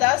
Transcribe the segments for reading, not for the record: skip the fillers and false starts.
10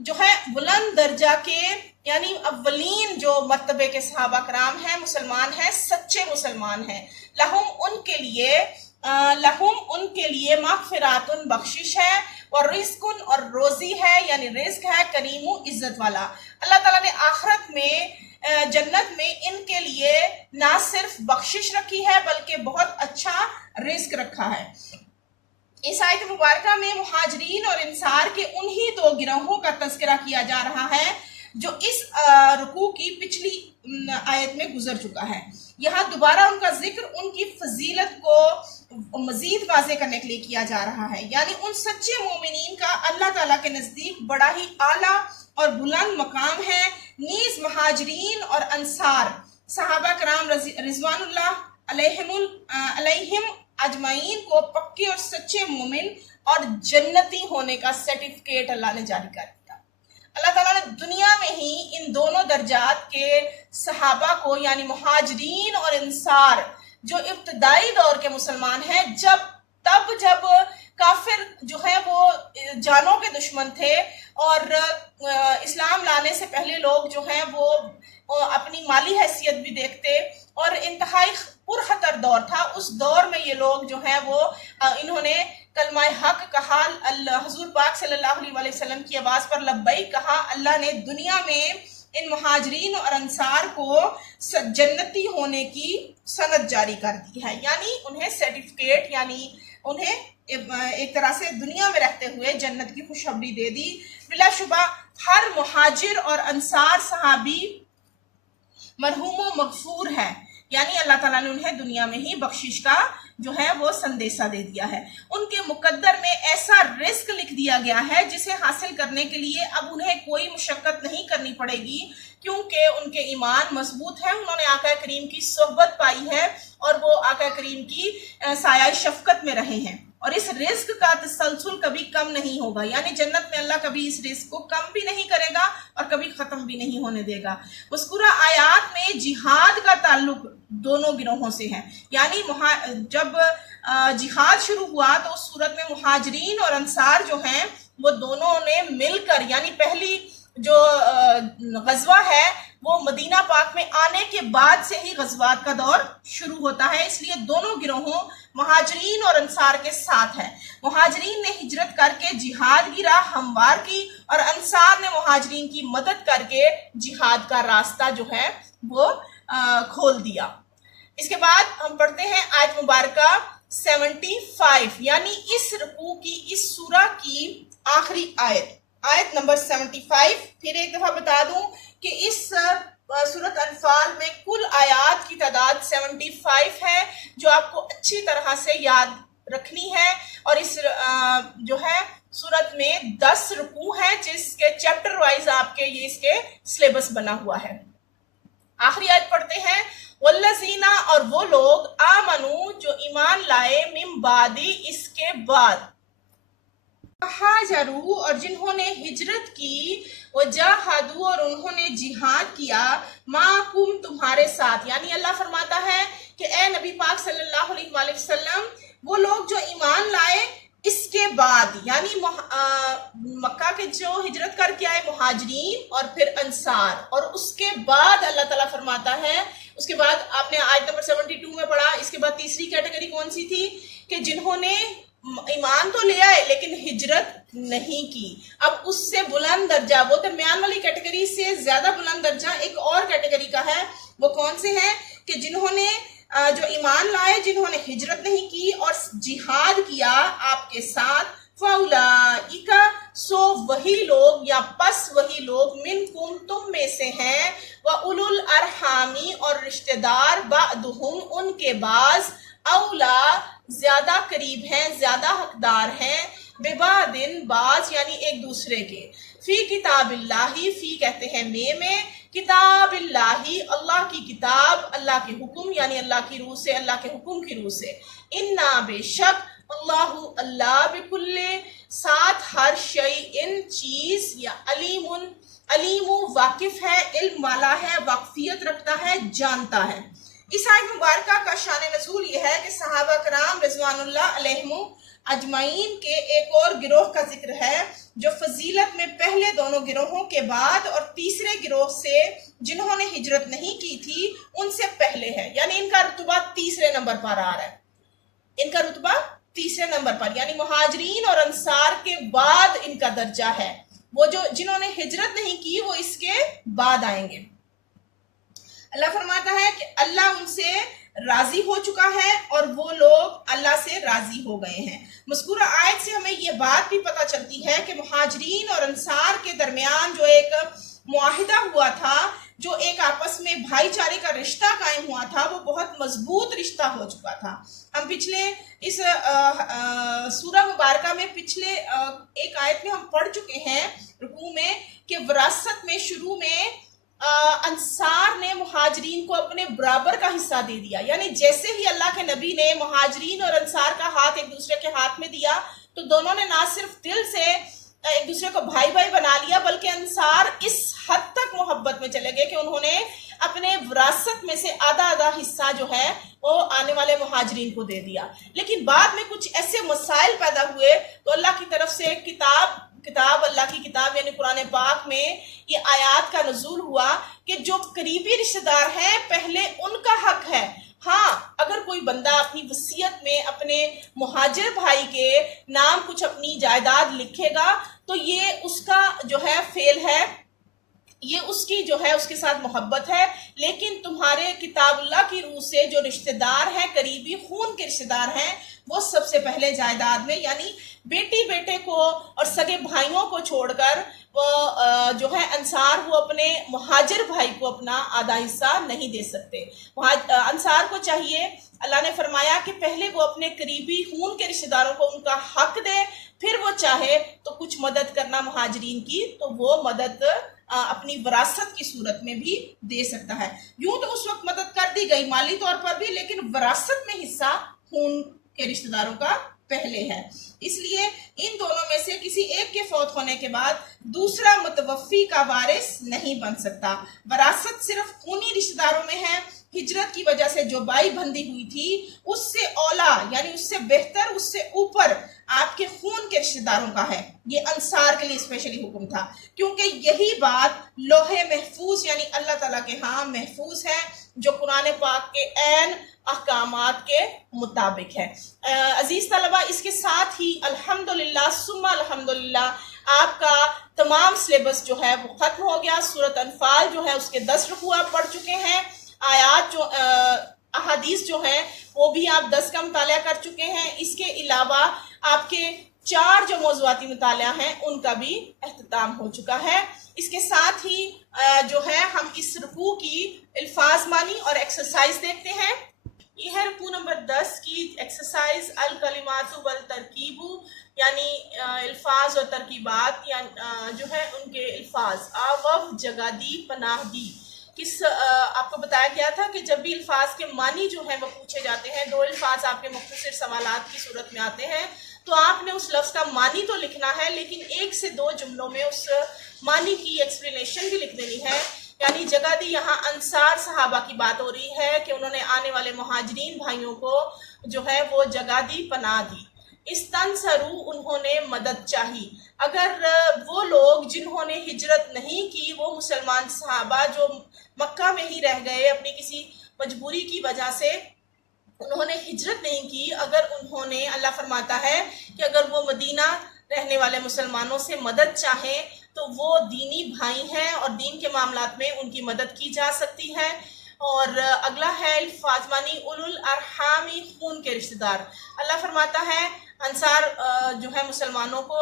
جو ہے بلند درجہ کے یعنی اولین جو مرتبے کے صحابہ کرام ہیں، مسلمان ہیں، سچے مسلمان ہیں، لہم ان کے لیے مغفرات بخشش ہے، اور رزق اور روزی ہے یعنی رزق ہے کریم و عزت والا۔ اللہ تعالیٰ نے آخرت میں جنت میں ان کے لیے نہ صرف بخشش رکھی ہے بلکہ بہت اچھا رزق رکھا ہے۔ اس آیت مبارکہ میں مہاجرین اور انصار کے انہی دو گروہوں کا تذکرہ کیا جا رہا ہے جو اس رکوع کی پچھلی آیت میں گزر چکا ہے۔ یہاں دوبارہ ان کا ذکر ان کی فضیلت کو مزید واضح کرنے کے لیے کیا جا رہا ہے، یعنی ان سچے مومنین کا اللہ تعالیٰ کے نزدیک بڑا ہی اعلیٰ اور بلند مقام ہے۔ نیز مہاجرین اور انصار صحابہ کرام رضوان اللہ علیہم اجمعین کو پکے اور سچے مومن اور جنتی ہونے کا سرٹیفکیٹ اللہ نے جاری کر دیا۔ اللہ تعالیٰ نے دنیا میں ہی ان دونوں درجات کے صحابہ کو یعنی مہاجرین اور انصار جو ابتدائی دور کے مسلمان ہیں، جب کافر جو ہے وہ جانوں کے دشمن تھے اور اسلام لانے سے پہلے لوگ جو ہیں وہ اپنی مالی حیثیت بھی دیکھتے اور انتہائی پرخطر دور تھا، اس دور میں یہ لوگ جو ہیں وہ انہوں نے کلمہ حق کہا، حضور پاک صلی اللہ علیہ وسلم کی آواز پر لبیک کہا۔ اللہ نے دنیا میں ان مہاجرین اور انصار کو جنتی ہونے کی سند جاری کر دی ہے، یعنی انہیں سرٹیفکیٹ یعنی انہیں ایک طرح سے دنیا میں رہتے ہوئے جنت کی خوشخبری دے دی۔ بلا شبہ ہر مہاجر اور انصار صحابی مرحوم و مغفور ہے، یعنی اللہ تعالیٰ نے انہیں دنیا میں ہی بخشش کا جو ہے وہ سندیسہ دے دیا ہے۔ ان کے مقدر میں ایسا رزق لکھ دیا گیا ہے جسے حاصل کرنے کے لیے اب انہیں کوئی مشقت نہیں کرنی پڑے گی، کیونکہ ان کے ایمان مضبوط ہے، انہوں نے آقا کریم کی صحبت پائی ہے اور وہ آقا کریم کی سایہ شفقت میں رہے ہیں، اور اس رزق کا تسلسل کبھی کم نہیں ہوگا، یعنی جنت میں اللہ کبھی اس رزق کو کم بھی نہیں کرے گا اور کبھی ختم بھی نہیں ہونے دے گا۔ مذکورہ آیات میں جہاد کا تعلق دونوں گروہوں سے ہے، یعنی جب جہاد شروع ہوا تو اس صورت میں مہاجرین اور انصار جو ہیں وہ دونوں نے مل کر، یعنی پہلی جو غزوہ ہے وہ مدینہ پاک میں آنے کے بعد سے ہی غزوات کا دور شروع ہوتا ہے، اس لیے دونوں گروہوں مہاجرین اور انصار کے ساتھ ہیں۔ مہاجرین نے ہجرت کر کے جہاد کی راہ ہموار کی اور انصار نے مہاجرین کی مدد کر کے جہاد کا راستہ جو ہے وہ کھول دیا۔ اس کے بعد ہم پڑھتے ہیں آیت مبارکہ 75، یعنی اس رکوع کی اس سورہ کی آخری آیت نمبر 75۔ پھر ایک دفعہ بتا دوں کہ اس سورۃ انفال میں کل آیات کی تعداد 75 ہے، جو آپ کو اچھی طرح سے یاد رکھنی ہے، اور اس جو ہے سورت میں 10 رکوع ہیں جس کے چیپٹر وائز آپ کے یہ اس کے سلیبس بنا ہوا ہے۔ آخری آیت پڑھتے ہیں، والذین، اور وہ لوگ آمنو جو ایمان لائے، من بعدی، اس کے بعد، ہاجروا، اور جنہوں نے ہجرت کی، وجاہدوا، اور انہوں نے جہاد کیا، معکم، تمہارے ساتھ، یعنی اللہ فرماتا ہے کہ اے نبی پاک صلی اللہ علیہ وآلہ وسلم، وہ لوگ جو ایمان لائے اس کے بعد، یعنی مکہ کے جو ہجرت کر کے آئے مہاجرین اور پھر انصار، اور اس کے بعد اللہ تعالیٰ فرماتا ہے، اس کے بعد آپ نے آیت نمبر 72 میں پڑھا، اس کے بعد تیسری کیٹیگری کون سی تھی کہ جنہوں نے ایمان تو لے آئے لیکن ہجرت نہیں کی۔ اب اس سے بلند درجہ، وہ درمیان والی کیٹیگری سے زیادہ بلند درجہ ایک اور کیٹیگری کا ہے، وہ کون سے ہیں کہ جنہوں نے جو ایمان لائے، جنہوں نے ہجرت نہیں کی اور جہاد کیا آپ کے ساتھ، فَأُولَئِكَ، سو وہی لوگ یا پس وہی لوگ، منکم، تم میں سے ہیں، وَأُولُو الْأَرْحَامِ، اور رشتہ دار، بَعْدُهُمْ، ان کے بعض، اولا، زیادہ قریب ہیں، زیادہ حقدار ہیں، بِبَعْدٍ، بعض یعنی ایک دوسرے کے، فی کتاب اللہ، فی کہتے ہیں میں کتاب اللہ، اللہ کی کتاب، اللہ کے حکم یعنی اللہ کی روح سے، اللہ کے حکم کی روح سے، انا، بے شک، اللہ بکل، ساتھ ہر شیء، چیز، یا علیم، واقف ہے، علم والا ہے، واقفیت رکھتا ہے، جانتا ہے۔ اس آیت مبارکہ کا شان نزول یہ ہے کہ صحابہ کرام رضوان اللہ علیہم اجمعین کے ایک اور گروہ کا ذکر ہے جو فضیلت میں پہلے دونوں گروہوں کے بعد اور تیسرے گروہ سے جنہوں نے ہجرت نہیں کی تھی ان سے پہلے ہے، یعنی ان کا رتبہ تیسرے نمبر پر آ رہا ہے، ان کا رتبہ تیسرے نمبر پر، یعنی مہاجرین اور انصار کے بعد ان کا درجہ ہے، وہ جو جنہوں نے ہجرت نہیں کی وہ اس کے بعد آئیں گے۔ اللہ فرماتا ہے کہ اللہ ان سے راضی ہو چکا ہے اور وہ لوگ اللہ سے راضی ہو گئے ہیں۔ مذکورہ آیت سے ہمیں یہ بات بھی پتہ چلتی ہے کہ مہاجرین اور انصار کے درمیان جو ایک معاہدہ ہوا تھا، جو ایک آپس میں بھائی چارے کا رشتہ قائم ہوا تھا، وہ بہت مضبوط رشتہ ہو چکا تھا۔ ہم پچھلے اس سورہ مبارکہ میں پچھلے ایک آیت میں ہم پڑھ چکے ہیں رکوع میں کہ وراثت میں شروع میں انصار نے مہاجرین کو اپنے برابر کا حصہ دے دیا، یعنی جیسے ہی اللہ کے نبی نے مہاجرین اور انصار کا ہاتھ ایک دوسرے کے ہاتھ میں دیا تو دونوں نے نہ صرف دل سے ایک دوسرے کو بھائی بھائی بنا لیا، بلکہ انصار اس حد تک محبت میں چلے گئے کہ انہوں نے اپنے وراثت میں سے آدھا حصہ جو ہے وہ آنے والے مہاجرین کو دے دیا۔ لیکن بعد میں کچھ ایسے مسائل پیدا ہوئے تو اللہ کی طرف سے کتاب اللہ کی کتاب یعنی قرآن پاک میں یہ آیات کا نزول ہوا کہ جو قریبی رشتہ دار ہیں پہلے ان کا حق ہے۔ ہاں، اگر کوئی بندہ اپنی وصیت میں اپنے مہاجر بھائی کے نام کچھ اپنی جائیداد لکھے گا تو یہ اس کا جو ہے فعل ہے، یہ اس کی جو ہے اس کے ساتھ محبت ہے، لیکن تمہارے کتاب اللہ کی روح سے جو رشتہ دار ہیں، قریبی خون کے رشتہ دار ہیں، وہ سب سے پہلے جائیداد میں، یعنی بیٹی بیٹے کو اور سگے بھائیوں کو چھوڑ کر وہ جو ہے انصار وہ اپنے مہاجر بھائی کو اپنا آدھا حصہ نہیں دے سکتے۔ انصار کو چاہیے، اللہ نے فرمایا کہ پہلے وہ اپنے قریبی خون کے رشتہ داروں کو ان کا حق دے، پھر وہ چاہے تو کچھ مدد کرنا مہاجرین کی تو وہ مدد اپنی وراثت کی صورت میں بھی دے سکتا ہے۔ یوں تو اس وقت مدد کر دی گئی مالی طور پر بھی، لیکن وراثت میں حصہ خون کے رشتہ داروں کا پہلے ہے، اس لیے ان دونوں میں سے کسی ایک کے فوت ہونے کے بعد دوسرا متوفی کا وارث نہیں بن سکتا۔ وراثت صرف خونی رشتہ داروں میں ہے۔ ہجرت کی وجہ سے جو بائی بندی ہوئی تھی اس سے اولا یعنی اس سے بہتر، اس سے اوپر آپ کے خون کے رشتہ داروں کا ہے۔ یہ انصار کے لیے اسپیشلی حکم تھا کیونکہ یہی بات لوح محفوظ یعنی اللہ تعالیٰ کے ہاں محفوظ ہے، جو قرآن پاک کے عین احکامات کے مطابق ہے۔ عزیز طلبہ، اس کے ساتھ ہی الحمدللہ ثم الحمدللہ آپ کا تمام سلیبس جو ہے وہ ختم ہو گیا۔ سورۃ انفال جو ہے اس کے 10 رکوع آپ پڑھ چکے ہیں، آیات جو احادیث جو ہیں وہ بھی آپ 10 کا مطالعہ کر چکے ہیں۔ اس کے علاوہ آپ کے 4 جو موضوعاتی مطالعہ ہیں ان کا بھی اختتام ہو چکا ہے۔ اس کے ساتھ ہی جو ہے ہم اس رکوع کی الفاظ مانی اور ایکسرسائز دیکھتے ہیں۔ یہ ہے رکوع نمبر 10 کی ایکسرسائز الکلمات والترکیب، یعنی الفاظ اور ترکیبات جو ہے ان کے الفاظ۔ آوف جگہ دی پناہ دی، آپ کو بتایا گیا تھا کہ جب بھی الفاظ کے معنی جو ہیں وہ پوچھے جاتے ہیں، 2 الفاظ آپ کے مختصر سوالات کی صورت میں آتے ہیں تو آپ نے اس لفظ کا معنی تو لکھنا ہے لیکن 1 سے 2 جملوں میں اس معنی کی ایکسپلینیشن بھی لکھ دینی ہے۔ یعنی جگہ دی، یہاں انصار صحابہ کی بات ہو رہی ہے کہ انہوں نے آنے والے مہاجرین بھائیوں کو جو ہے وہ جگہ دی، پناہ دی۔ استنصروا، انہوں نے مدد چاہی۔ اگر وہ لوگ جنہوں نے ہجرت نہیں کی، وہ مسلمان صحابہ جو مکہ میں ہی رہ گئے اپنی کسی مجبوری کی وجہ سے، انہوں نے ہجرت نہیں کی، اگر انہوں نے، اللہ فرماتا ہے کہ اگر وہ مدینہ رہنے والے مسلمانوں سے مدد چاہیں تو وہ دینی بھائی ہیں اور دین کے معاملات میں ان کی مدد کی جا سکتی ہے۔ اور اگلا ہے الفاظمانی اولو الارحامی، خون کے رشتہ دار۔ اللہ فرماتا ہے انصار جو ہے مسلمانوں کو،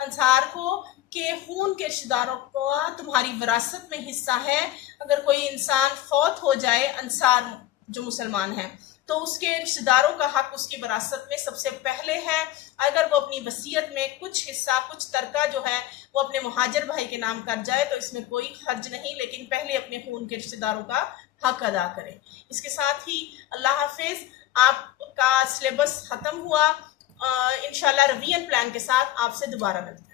انصار کو کہ خون کے رشتہ داروں کو تمہاری وراثت میں حصہ ہے۔ اگر کوئی انسان فوت ہو جائے، انصار جو مسلمان ہیں، تو اس کے رشتہ داروں کا حق اس کی وراثت میں سب سے پہلے ہے۔ اگر وہ اپنی وصیت میں کچھ حصہ، کچھ ترکہ جو ہے وہ اپنے مہاجر بھائی کے نام کر جائے تو اس میں کوئی حرج نہیں، لیکن پہلے اپنے خون کے رشتہ داروں کا حق ادا کریں۔ اس کے ساتھ ہی اللہ حافظ، آپ کا سلیبس ختم ہوا۔ انشاءاللہ ریویژن پلان کے ساتھ آپ سے دوبارہ ملتے ہیں۔